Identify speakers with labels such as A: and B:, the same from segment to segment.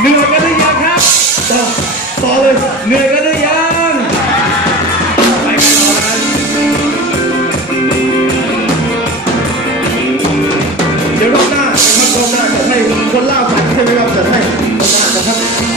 A: เหนื่อยกันหรือยังครับต่อต่อเลยเหนื่อยกันหรือยังไปกันต่อนะครับเดี๋ยวรอบหน้านะครับรอบหน้าจะให้คนล่าฝันใช่ไหมครับจะให้รอบหน้านะครับ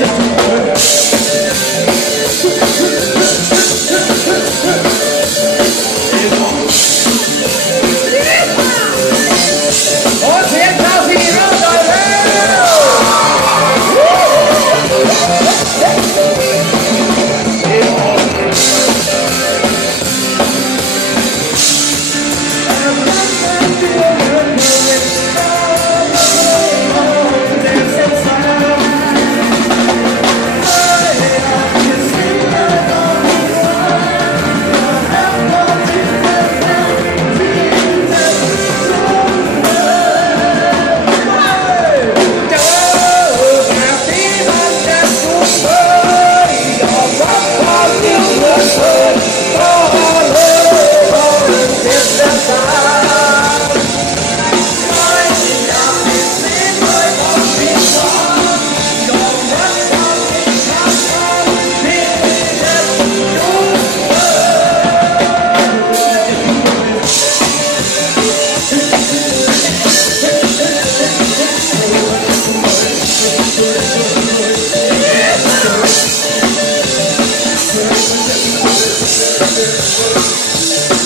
A: listen. to Thank you.